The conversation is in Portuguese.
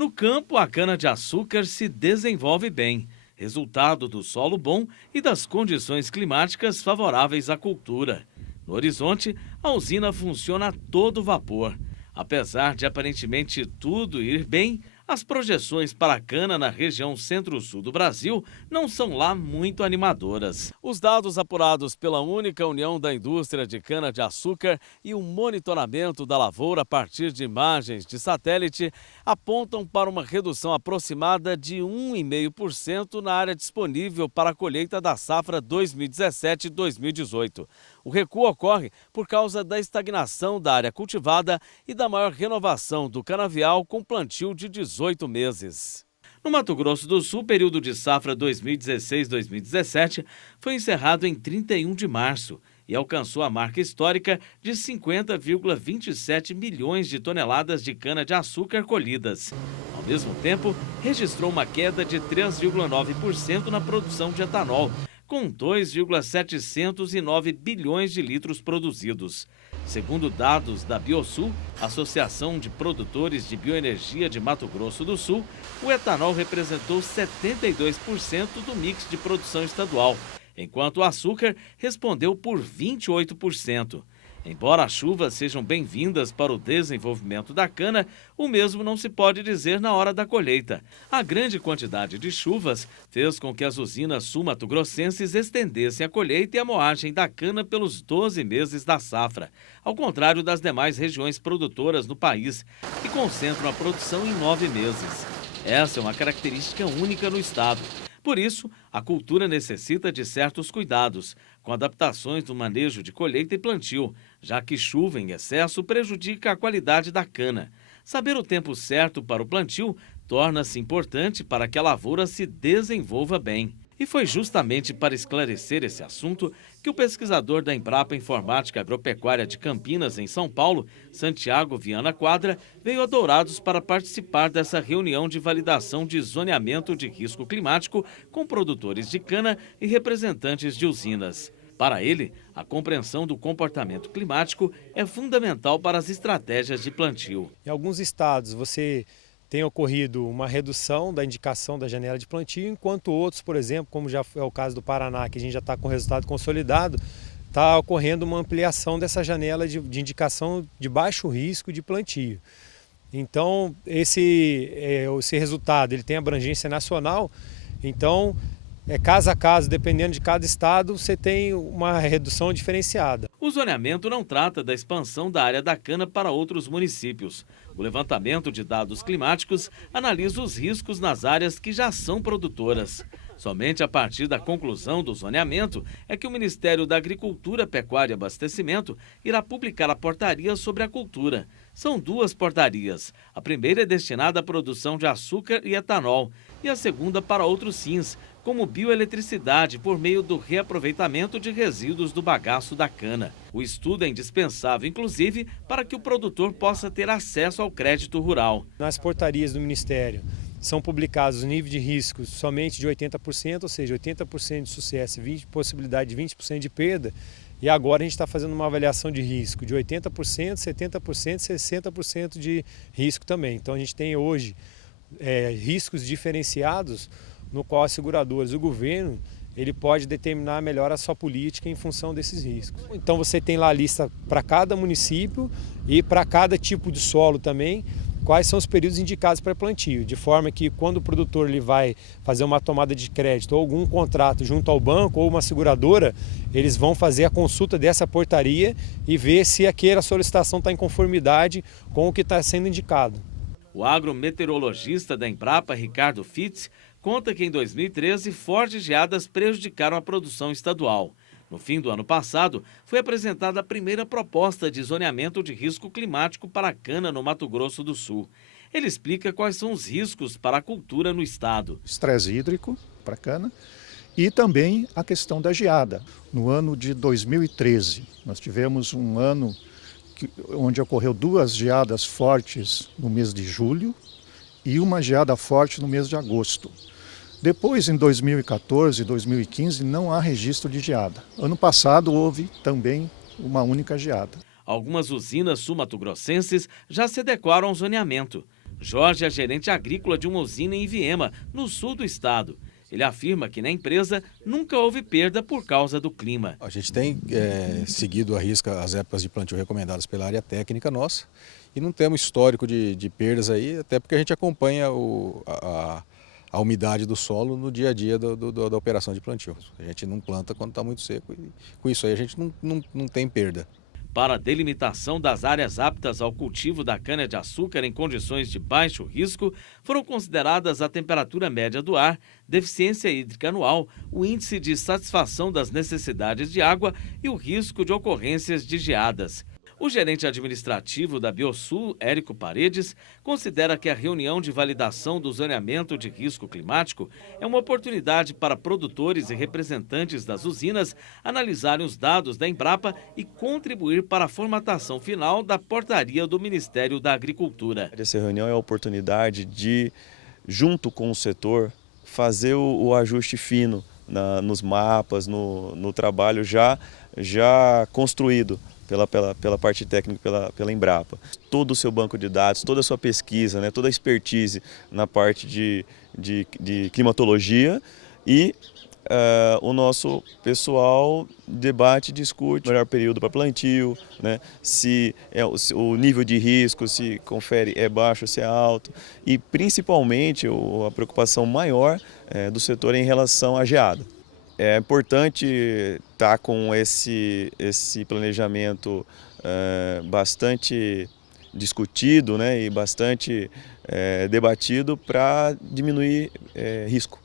No campo, a cana-de-açúcar se desenvolve bem, resultado do solo bom e das condições climáticas favoráveis à cultura. No Horizonte, a usina funciona a todo vapor. Apesar de aparentemente tudo ir bem, as projeções para a cana na região centro-sul do Brasil não são lá muito animadoras. Os dados apurados pela única União da Indústria de Cana-de-Açúcar e o monitoramento da lavoura a partir de imagens de satélite apontam para uma redução aproximada de 1,5% na área disponível para a colheita da safra 2017-2018. O recuo ocorre por causa da estagnação da área cultivada e da maior renovação do canavial com plantio de 18 meses. No Mato Grosso do Sul, o período de safra 2016-2017 foi encerrado em 31 de março e alcançou a marca histórica de 50,27 milhões de toneladas de cana-de-açúcar colhidas. Ao mesmo tempo, registrou uma queda de 3,9% na produção de etanol, com 2,709 bilhões de litros produzidos. Segundo dados da Biosul, Associação de Produtores de Bioenergia de Mato Grosso do Sul, o etanol representou 72% do mix de produção estadual, enquanto o açúcar respondeu por 28%. Embora as chuvas sejam bem-vindas para o desenvolvimento da cana, o mesmo não se pode dizer na hora da colheita. A grande quantidade de chuvas fez com que as usinas sul-mato-grossenses estendessem a colheita e a moagem da cana pelos 12 meses da safra, ao contrário das demais regiões produtoras no país, que concentram a produção em 9 meses. Essa é uma característica única no estado. Por isso, a cultura necessita de certos cuidados, com adaptações no manejo de colheita e plantio, já que chuva em excesso prejudica a qualidade da cana. Saber o tempo certo para o plantio torna-se importante para que a lavoura se desenvolva bem. E foi justamente para esclarecer esse assunto que o pesquisador da Embrapa Informática Agropecuária de Campinas, em São Paulo, Santiago Viana Quadra, veio a Dourados para participar dessa reunião de validação de zoneamento de risco climático com produtores de cana e representantes de usinas. Para ele, a compreensão do comportamento climático é fundamental para as estratégias de plantio. Em alguns estados, tem ocorrido uma redução da indicação da janela de plantio, enquanto outros, por exemplo, como já é o caso do Paraná, que a gente já está com o resultado consolidado, está ocorrendo uma ampliação dessa janela de indicação de baixo risco de plantio. Então, esse resultado ele tem abrangência nacional, então, caso a caso, dependendo de cada estado, você tem uma redução diferenciada. O zoneamento não trata da expansão da área da cana para outros municípios. O levantamento de dados climáticos analisa os riscos nas áreas que já são produtoras. Somente a partir da conclusão do zoneamento é que o Ministério da Agricultura, Pecuária e Abastecimento irá publicar a portaria sobre a cultura. São 2 portarias. A primeira é destinada à produção de açúcar e etanol e a segunda para outros fins, como bioeletricidade por meio do reaproveitamento de resíduos do bagaço da cana. O estudo é indispensável, inclusive, para que o produtor possa ter acesso ao crédito rural. Nas portarias do Ministério são publicados os níveis de risco somente de 80%, ou seja, 80% de sucesso e possibilidade de 20% de perda. E agora a gente está fazendo uma avaliação de risco de 80%, 70% e 60% de risco também. Então a gente tem hoje riscos diferenciados no qual as seguradoras, o governo, ele pode determinar melhor a sua política em função desses riscos. Então você tem lá a lista para cada município e para cada tipo de solo também, quais são os períodos indicados para plantio, de forma que quando o produtor ele vai fazer uma tomada de crédito ou algum contrato junto ao banco ou uma seguradora, eles vão fazer a consulta dessa portaria e ver se aquela solicitação está em conformidade com o que está sendo indicado. O agrometeorologista da Embrapa, Ricardo Fitz, conta que em 2013 fortes geadas prejudicaram a produção estadual. No fim do ano passado, foi apresentada a primeira proposta de zoneamento de risco climático para a cana no Mato Grosso do Sul. Ele explica quais são os riscos para a cultura no estado. Estresse hídrico para a cana e também a questão da geada. No ano de 2013, nós tivemos um ano onde ocorreu 2 geadas fortes no mês de julho e uma geada forte no mês de agosto. Depois, em 2014 e 2015, não há registro de geada. Ano passado houve também uma única geada. Algumas usinas sul-mato-grossenses já se adequaram ao zoneamento. Jorge é gerente agrícola de uma usina em Viema, no sul do estado. Ele afirma que na empresa nunca houve perda por causa do clima. A gente tem seguido à risca as épocas de plantio recomendadas pela área técnica nossa e não temos histórico de perdas aí, até porque a gente acompanha a umidade do solo no dia a dia da operação de plantio. A gente não planta quando está muito seco e com isso aí a gente não tem perda. Para a delimitação das áreas aptas ao cultivo da cana-de-açúcar em condições de baixo risco, foram consideradas a temperatura média do ar, deficiência hídrica anual, o índice de satisfação das necessidades de água e o risco de ocorrências de geadas. O gerente administrativo da Biosul, Érico Paredes, considera que a reunião de validação do zoneamento de risco climático é uma oportunidade para produtores e representantes das usinas analisarem os dados da Embrapa e contribuir para a formatação final da portaria do Ministério da Agricultura. Essa reunião é a oportunidade de, junto com o setor, fazer o ajuste fino nos mapas, no trabalho já construído pela parte técnica, pela Embrapa. Todo o seu banco de dados, toda a sua pesquisa, né, toda a expertise na parte de climatologia e o nosso pessoal debate, discute o melhor período para plantio, né, se o nível de risco, se confere é baixo, se é alto e principalmente a preocupação maior do setor em relação à geada. É importante estar com esse planejamento bastante discutido, né, e bastante debatido para diminuir risco.